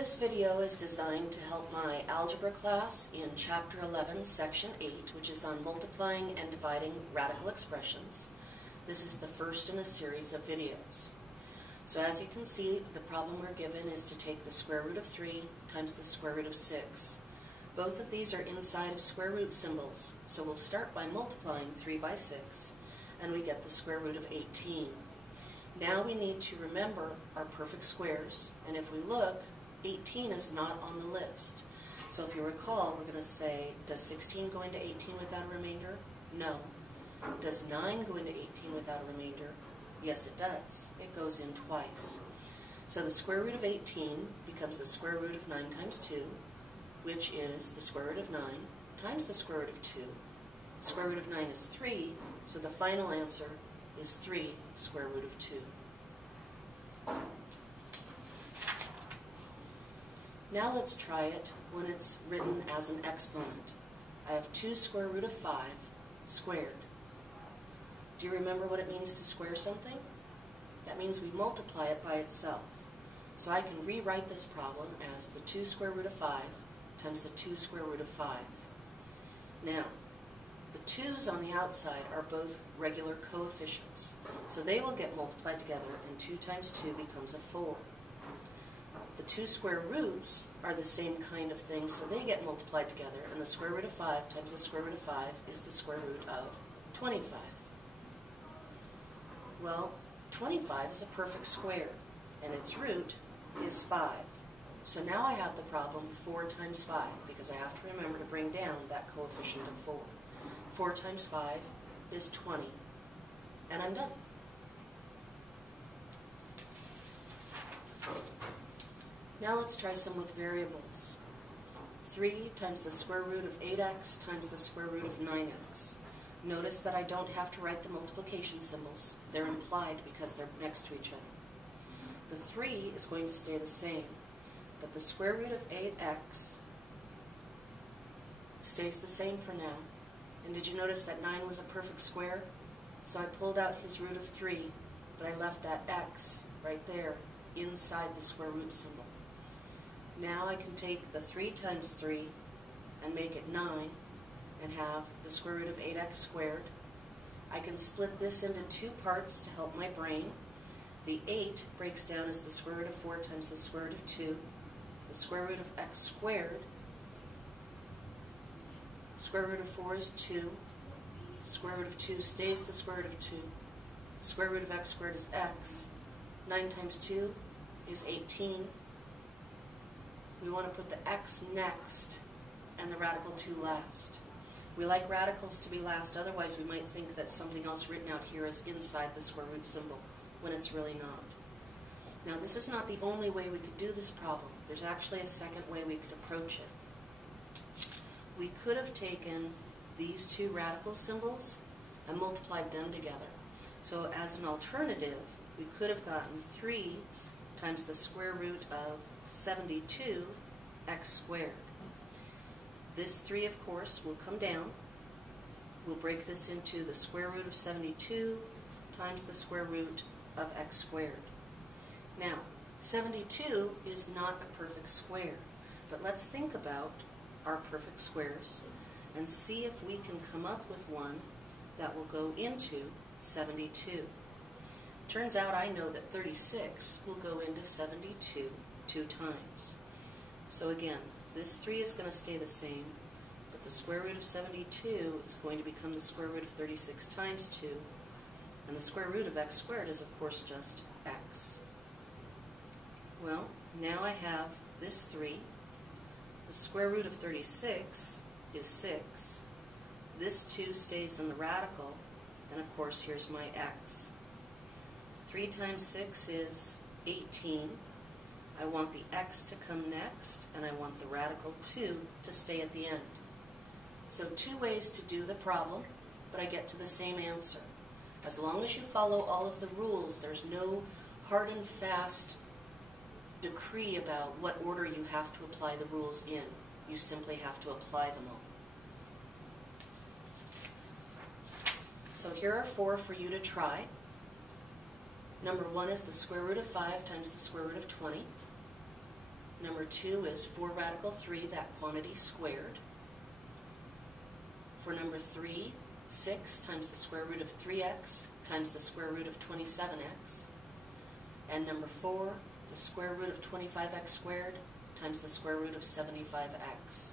This video is designed to help my algebra class in Chapter 11, Section 8, which is on multiplying and dividing radical expressions. This is the first in a series of videos. So as you can see, the problem we're given is to take the square root of 3 times the square root of 6. Both of these are inside of square root symbols, so we'll start by multiplying 3 by 6, and we get the square root of 18. Now we need to remember our perfect squares, and if we look, 18 is not on the list. So if you recall, we're going to say, does 16 go into 18 without a remainder? No. Does 9 go into 18 without a remainder? Yes, it does. It goes in twice. So the square root of 18 becomes the square root of 9 times 2, which is the square root of 9 times the square root of 2. The square root of 9 is 3, so the final answer is 3 square root of 2. Now let's try it when it's written as an exponent. I have 2 square root of 5 squared. Do you remember what it means to square something? That means we multiply it by itself. So I can rewrite this problem as the 2 square root of 5 times the 2 square root of 5. Now, the 2's on the outside are both regular coefficients, so they will get multiplied together, and 2 times 2 becomes a 4. The 2 square roots are the same kind of thing, so they get multiplied together, and the square root of 5 times the square root of 5 is the square root of 25. Well, 25 is a perfect square, and its root is 5. So now I have the problem 4 times 5, because I have to remember to bring down that coefficient of 4. 4 times 5 is 20, and I'm done. Now let's try some with variables. 3 times the square root of 8x times the square root of 9x. Notice that I don't have to write the multiplication symbols. They're implied because they're next to each other. The 3 is going to stay the same, but the square root of 8x stays the same for now. And did you notice that 9 was a perfect square? So I pulled out his root of 3, but I left that x right there inside the square root symbol. Now I can take the 3 times 3 and make it 9 and have the square root of 8x squared. I can split this into 2 parts to help my brain. The 8 breaks down as the square root of 4 times the square root of 2. The square root of x squared. Square root of 4 is 2. Square root of 2 stays the square root of 2. The square root of x squared is x. 9 times 2 is 18. We want to put the x next and the radical 2 last. We like radicals to be last, otherwise we might think that something else written out here is inside the square root symbol, when it's really not. Now this is not the only way we could do this problem. There's actually a second way we could approach it. We could have taken these 2 radical symbols and multiplied them together. So as an alternative, we could have gotten 3 times the square root of 72 x squared. This 3, of course, will come down. We'll break this into the square root of 72 times the square root of x squared. Now, 72 is not a perfect square, but let's think about our perfect squares and see if we can come up with one that will go into 72. Turns out I know that 36 will go into 72 2 times. So again, this 3 is going to stay the same, but the square root of 72 is going to become the square root of 36 times 2, and the square root of x squared is of course just x. Well, now I have this 3. The square root of 36 is 6. This 2 stays in the radical, and of course here's my x. 3 times 6 is 18. I want the x to come next, and I want the radical 2 to stay at the end. So 2 ways to do the problem, but I get to the same answer. As long as you follow all of the rules, there's no hard and fast decree about what order you have to apply the rules in. You simply have to apply them all. So here are 4 for you to try. Number 1 is the square root of 5 times the square root of 20. Number 2 is 4 radical 3, that quantity squared. For number 3, 6 times the square root of 3x times the square root of 27x. And number 4, the square root of 25x squared times the square root of 75x.